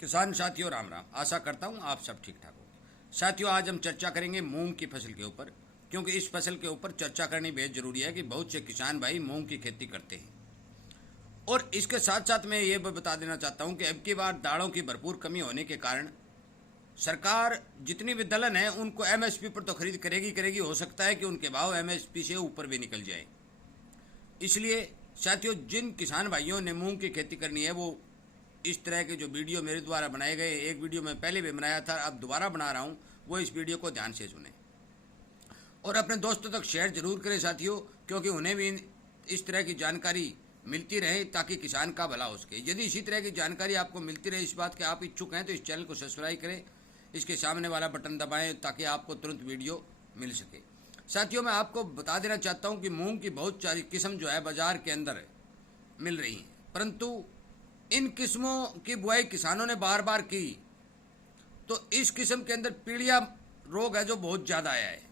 किसान साथियों राम राम। आशा करता हूँ आप सब ठीक ठाक हो। साथियों आज हम चर्चा करेंगे मूंग की फसल के ऊपर, क्योंकि इस फसल के ऊपर चर्चा करनी बेहद जरूरी है कि बहुत से किसान भाई मूंग की खेती करते हैं। और इसके साथ साथ मैं ये भी बता देना चाहता हूँ कि अब की बार दालों की भरपूर कमी होने के कारण सरकार जितनी भी दलहन है उनको एमएसपी पर तो खरीद करेगी करेगी, हो सकता है कि उनके भाव एमएसपी से ऊपर भी निकल जाए। इसलिए साथियों जिन किसान भाइयों ने मूंग की खेती करनी है वो इस तरह के जो वीडियो मेरे द्वारा बनाए गए, एक वीडियो मैं पहले भी बनाया था, अब दोबारा बना रहा हूँ, वो इस वीडियो को ध्यान से सुने और अपने दोस्तों तक शेयर जरूर करें साथियों, क्योंकि उन्हें भी इस तरह की जानकारी मिलती रहे ताकि किसान का भला हो सके। यदि इसी तरह की जानकारी आपको मिलती रहे, इस बात के आप इच्छुक हैं, तो इस चैनल को सब्सक्राइब करें, इसके सामने वाला बटन दबाएं ताकि आपको तुरंत वीडियो मिल सके। साथियों मैं आपको बता देना चाहता हूं कि मूंग की बहुत सारी किस्म जो है बाजार के अंदर मिल रही हैं, परंतु इन किस्मों की बुआई किसानों ने बार बार की तो इस किस्म के अंदर पीलिया रोग है जो बहुत ज़्यादा आया है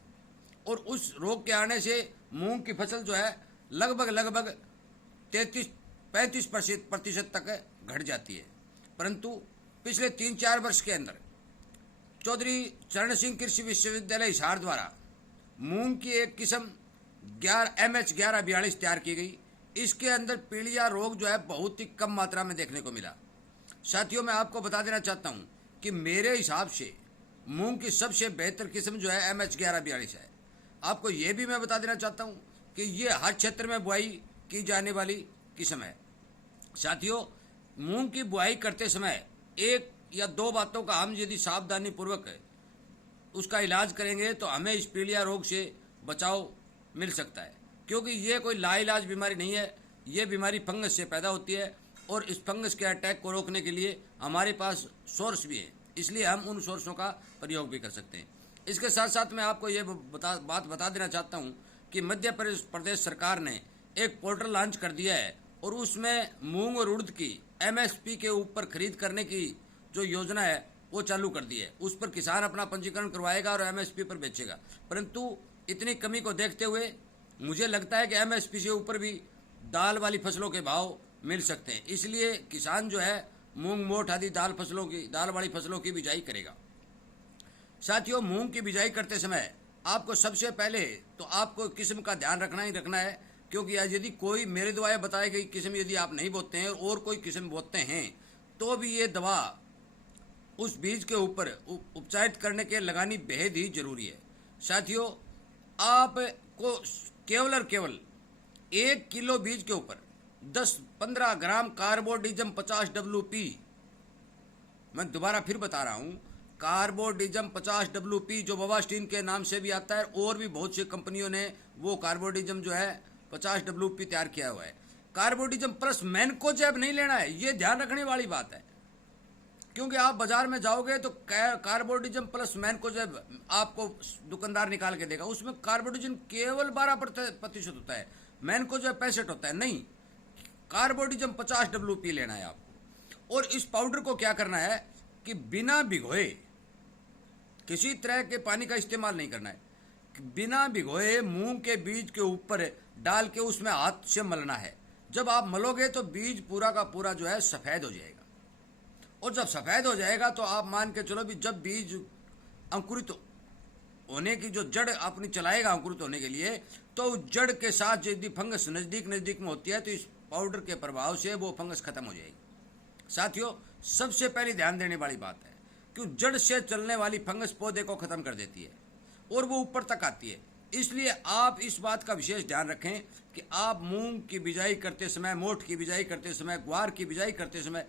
और उस रोग के आने से मूंग की फसल जो है लगभग 33-35% तक घट जाती है। परंतु पिछले 3-4 वर्ष के अंदर चौधरी चरण सिंह कृषि विश्वविद्यालय हिसार द्वारा मूंग की एक किस्म MH1142 तैयार की गई। इसके अंदर पीलिया रोग जो है बहुत ही कम मात्रा में देखने को मिला। साथियों मैं आपको बता देना चाहता हूं कि मेरे हिसाब से मूंग की सबसे बेहतर किस्म जो है MH1142 है। आपको ये भी मैं बता देना चाहता हूं कि ये हर क्षेत्र में बुआई की जाने वाली किस्म है। साथियों मूंग की बुआई करते समय एक या दो बातों का हम यदि सावधानी पूर्वक उसका इलाज करेंगे तो हमें इस पीलिया रोग से बचाव मिल सकता है, क्योंकि ये कोई लाइलाज बीमारी नहीं है। ये बीमारी फंगस से पैदा होती है और इस फंगस के अटैक को रोकने के लिए हमारे पास सोर्स भी है, इसलिए हम उन सोर्सों का प्रयोग भी कर सकते हैं। इसके साथ साथ मैं आपको ये बात बता देना चाहता हूँ कि मध्य प्रदेश सरकार ने एक पोर्टल लॉन्च कर दिया है और उसमें मूंग और उड़द की MSP के ऊपर खरीद करने की जो योजना है वो चालू कर दी है। उस पर किसान अपना पंजीकरण करवाएगा और MSP पर बेचेगा। परंतु इतनी कमी को देखते हुए मुझे लगता है कि MSP से ऊपर भी दाल वाली फसलों के भाव मिल सकते हैं, इसलिए किसान जो है मूंग मोठ आदि दाल वाली फसलों की बिजाई करेगा। साथियों मूंग की बिजाई करते समय आपको सबसे पहले तो आपको किस्म का ध्यान रखना ही रखना है, क्योंकि यदि कोई मेरे द्वारा बताई गई किस्म यदि आप नहीं बोते हैं और कोई किस्म बोते हैं तो भी ये दवा उस बीज के ऊपर उपचारित करने के लगानी बेहद ही जरूरी है। साथियों आपको केवल और केवल 1 किलो बीज के ऊपर 10-15 ग्राम कार्बोडिजम 50 WP, मैं दोबारा फिर बता रहा हूं, कार्बोडिजम 50 WP जो बवास्टीन के नाम से भी आता है और भी बहुत सी कंपनियों ने वो कार्बोडिजम जो है 50 WP तैयार किया हुआ है। कार्बोडिजम प्लस मैनकोजेब नहीं लेना है, ये ध्यान रखने वाली बात है, क्योंकि आप बाजार में जाओगे तो कार्बोडिजम प्लस मैनकोजेब आपको दुकानदार निकाल के देगा, उसमें कार्बोडिजम केवल 12% होता है, मैनकोजेब 65 होता है। नहीं, कार्बोडिजम 50 WP लेना है आपको। और इस पाउडर को क्या करना है कि बिना भिगोए किसी तरह के पानी का इस्तेमाल नहीं करना है, बिना भिगोए मूंग के बीज के ऊपर डाल के उसमें हाथ से मलना है। जब आप मलोगे तो बीज पूरा का पूरा जो है सफ़ेद हो जाएगा, और जब सफ़ेद हो जाएगा तो आप मान के चलो भी जब बीज अंकुरित होने की जो जड़ अपनी चलाएगा अंकुरित होने के लिए, तो जड़ के साथ यदि फंगस नज़दीक में होती है तो इस पाउडर के प्रभाव से वो फंगस खत्म हो जाएगी। साथियों सबसे पहले ध्यान देने वाली बात है कि जड़ से चलने वाली फंगस पौधे को खत्म कर देती है और वो ऊपर तक आती है। इसलिए आप इस बात का विशेष ध्यान रखें कि आप मूंग की बिजाई करते समय, मोठ की बिजाई करते समय, ग्वार की बिजाई करते समय,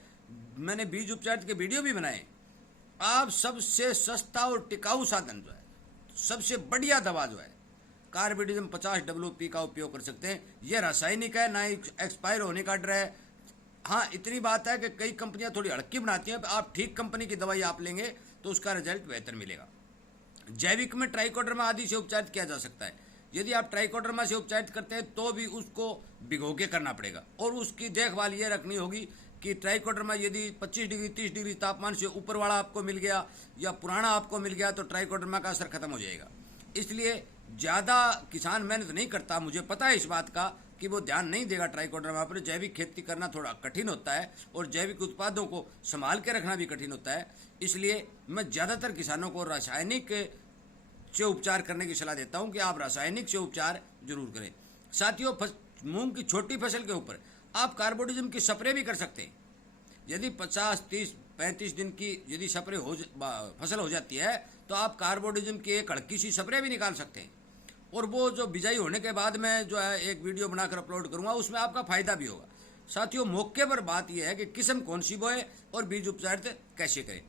मैंने बीज उपचार के वीडियो भी बनाए, आप सबसे सस्ता और टिकाऊ साधन जो है, सबसे बढ़िया दवा जो है कार्बोडिजम 50 WP का उपयोग कर सकते हैं। यह रासायनिक है, ना एक्सपायर होने का डर है। हाँ इतनी बात है कि कई कंपनियां थोड़ी अड़की बनाती हैं, आप ठीक कंपनी की दवाई आप लेंगे तो उसका रिजल्ट बेहतर मिलेगा। जैविक में ट्राइकोडर्मा आदि से उपचारित किया जा सकता है। यदि आप ट्राइकोडर्मा से उपचारित करते हैं तो भी उसको भिगो के करना पड़ेगा और उसकी देखभाल ये रखनी होगी कि ट्राइकोडर्मा यदि 25 डिग्री 30 डिग्री तापमान से ऊपर वाला आपको मिल गया या पुराना आपको मिल गया तो ट्राइकोडर्मा का असर खत्म हो जाएगा। इसलिए ज़्यादा किसान मेहनत नहीं करता, मुझे पता है इस बात का कि वो ध्यान नहीं देगा ट्राइकोडर्मा पर। जैविक खेती करना थोड़ा कठिन होता है और जैविक उत्पादों को संभाल के रखना भी कठिन होता है। इसलिए मैं ज़्यादातर किसानों को रासायनिक से उपचार करने की सलाह देता हूं कि आप रासायनिक से उपचार जरूर करें। साथियों, मूंग की छोटी फसल के ऊपर आप कार्बोडिज्म की स्प्रे भी कर सकते हैं। यदि 50, 30, 35 दिन की यदि स्प्रे फसल हो जाती है तो आप कार्बोडिज्म की एक हल्की सी स्प्रे भी निकाल सकते हैं। और वो जो बिजाई होने के बाद में जो है एक वीडियो बनाकर अपलोड करूंगा, उसमें आपका फायदा भी होगा। साथियों, मौके पर बात यह है कि किस्म कौन सी बोए और बीज उपचार कैसे करें।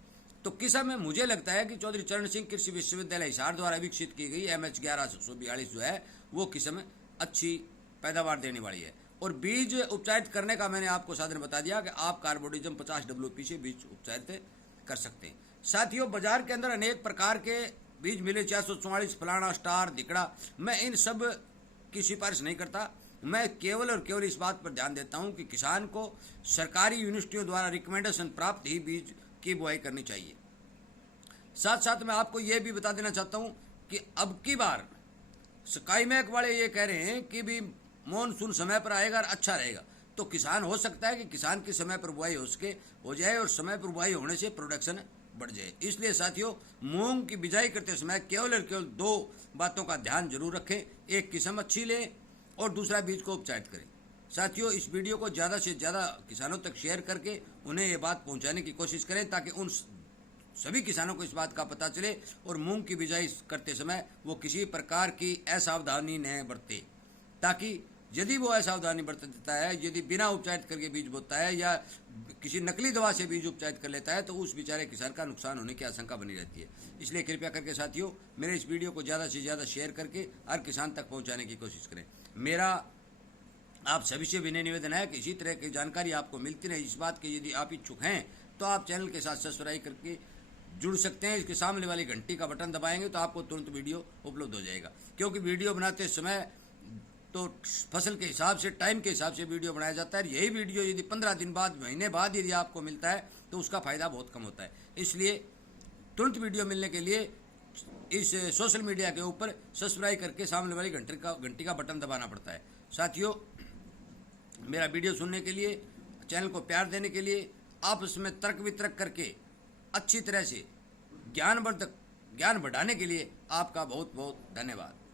तो किस्म में मुझे लगता है कि चौधरी चरण सिंह कृषि विश्वविद्यालय हिसार द्वारा विकसित की गई MH 1142 जो है वो किस्म अच्छी पैदावार देने वाली है। और बीज उपचारित करने का मैंने आपको साधन बता दिया कि आप कार्बोडिज्म 50 WP से बीज उपचारित कर सकते हैं। साथियों, बाजार के अंदर अनेक प्रकार के बीज मिले, 444, फलाना, स्टार, दिकड़ा। मैं इन सब की सिफारिश नहीं करता। मैं केवल और केवल इस बात पर ध्यान देता हूं कि किसान को सरकारी यूनिवर्सिटियों द्वारा रिकमेंडेशन प्राप्त ही बीज की बुआई करनी चाहिए। साथ साथ मैं आपको यह भी बता देना चाहता हूं कि अब की बार स्काईमैक वाले ये कह रहे हैं कि भी मॉनसून समय पर आएगा और अच्छा रहेगा। तो किसान हो सकता है कि किसान के समय पर बुआई हो जाए और समय पर बुआई होने से प्रोडक्शन बढ़ जाए। इसलिए साथियों, मूंग की बिजाई करते समय केवल और केवल 2 बातों का ध्यान जरूर रखें। एक, किस्म अच्छी लें और दूसरा, बीज को उपचारित करें। साथियों, इस वीडियो को ज़्यादा से ज़्यादा किसानों तक शेयर करके उन्हें ये बात पहुंचाने की कोशिश करें ताकि उन सभी किसानों को इस बात का पता चले और मूंग की बिजाई करते समय वो किसी प्रकार की असावधानी न बरते। ताकि यदि वो असावधानी बरतता है, यदि बिना उपचारित करके बीज बोता है या किसी नकली दवा से बीज उपचारित कर लेता है तो उस बेचारे किसान का नुकसान होने की आशंका बनी रहती है। इसलिए कृपया करके साथियों, मेरे इस वीडियो को ज़्यादा से ज़्यादा शेयर करके हर किसान तक पहुँचाने की कोशिश करें। मेरा आप सभी से विनय निवेदन है कि इसी तरह की जानकारी आपको मिलती रहे। इस बात के यदि आप इच्छुक हैं तो आप चैनल के साथ सब्सक्राइब करके जुड़ सकते हैं। इसके सामने वाली घंटी का बटन दबाएंगे तो आपको तुरंत वीडियो उपलब्ध हो जाएगा। क्योंकि वीडियो बनाते समय तो फसल के हिसाब से, टाइम के हिसाब से वीडियो बनाया जाता है। यही वीडियो यदि 15 दिन बाद, महीने बाद यदि आपको मिलता है तो उसका फ़ायदा बहुत कम होता है। इसलिए तुरंत वीडियो मिलने के लिए इस सोशल मीडिया के ऊपर सब्सक्राइब करके सामने वाली घंटी का बटन दबाना पड़ता है। साथियों, मेरा वीडियो सुनने के लिए, चैनल को प्यार देने के लिए, आपस में तर्क वितर्क करके अच्छी तरह से ज्ञान बढ़ाने के लिए आपका बहुत बहुत धन्यवाद।